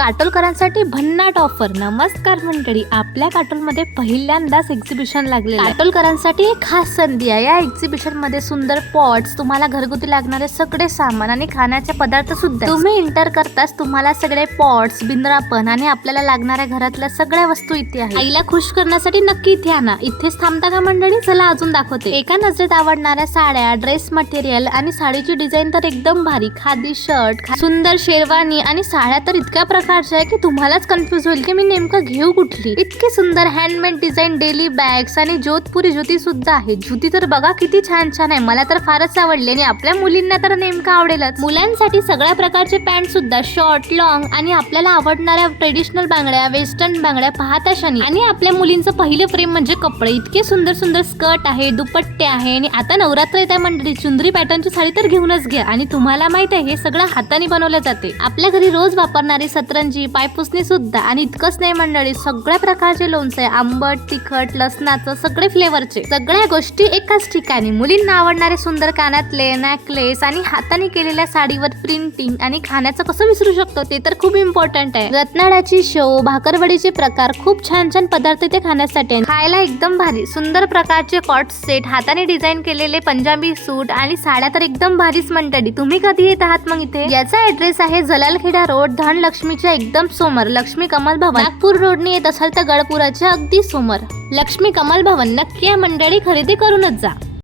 काटोलकरांसाठी भन्नाट ऑफर. नमस्कार मंडळी, आपल्या काटोलमध्ये पहिल्यांदाच एक्झिबिशन लागलेलं आहे. काटोलकरांसाठी एक खास संधी आहे. या एक्झिबिशन मध्ये सुंदर पॉट्स, तुम्हाला घरगुती लागणारे सगळे सामान आणि खाण्याचे पदार्थ सुद्धा. तुम्ही एंटर करताच तुम्हाला सगळे पॉट्स, बिंद्रापण आणि आपल्याला लागणाऱ्या घरातल्या सगळ्या वस्तू इथे आहेत. आईला खुश करण्यासाठी नक्की इथे आणा. इथेच थांबता का मंडळी? चला अजून दाखवते. एका नजरेत आवडणाऱ्या साड्या, ड्रेस मटेरियल आणि साडीची डिझाईन तर एकदम भारी. खादी शर्ट, सुंदर शेरवानी आणि साड्या तर इतक्या प्रकारच्या आहे की तुम्हालाच कन्फ्युज होईल की मी नेमकं घेऊ कुठली. इतकी सुंदर हँडमेड डिझाईन डेली बॅग्स आणि जोधपुरी ज्योती सुद्धा आहे. ज्योती तर बघा किती छान छान आहे. मला तर फारच आवडली आणि आपल्या मुलींना तर नेमकं आवडेलच. मुलांसाठी सगळ्या प्रकारचे पॅन्ट सुद्धा, शॉर्ट, लॉंग आणि आपल्याला आवडणाऱ्या ट्रेडिशनल बांगड्या, वेस्टर्न बांगड्या पाहता क्षणी. आणि आपल्या मुलींचं पहिलं प्रेम म्हणजे कपडे. इतके सुंदर सुंदर स्कर्ट आहे, दुपट्टे आहे आणि आता नवरात्र येत आहे मंडळी, चुंदरी पॅटर्नची साडी तर घेऊनच घ्या. आणि तुम्हाला माहित आहे हे सगळं हाताने बनवलं जाते. आपल्या घरी रोज वापरणारी सतरंजी, पायपुसणी सुद्धा. आणि इतकंच नाही मंडळी, सगळ्या प्रकारचे लोणचे, आंबट, तिखट, लसणाचं, सगळे फ्लेवरचे सगळ्या गोष्टी एकाच ठिकाणी. मुलींना आवडणारे सुंदर कानातले, नेकलेस आणि हाताने केलेल्या साडीवर प्रिंटिंग आणि खाण्याचं कसं विसरू शकतो, ते तर खूप इम्पॉर्टंट आहे. रत्नाळ्याची शेव, भाकरवडीचे प्रकार, खूप छान छान पदार्थ ते खाण्यासाठी. खायला एकदम भारी. सुंदर प्रकारचे कॉट सेट, हाताने डिझाईन केलेले पंजाबी सूट आणि साड्या तर एकदम भारीच मंडळी. तुम्ही कधी येत आहात मग इथे? याचा ऍड्रेस आहे जलालखेडा रोड, धनलक्ष्मीच्या एकदम समोर. लक्ष्मी कमल भवन. नागपूर रोडने येत असाल तर गडपुराच्या अगदी समोर लक्ष्मी कमल भवन. नक्की या मंडळी खरेदी करूनच जा.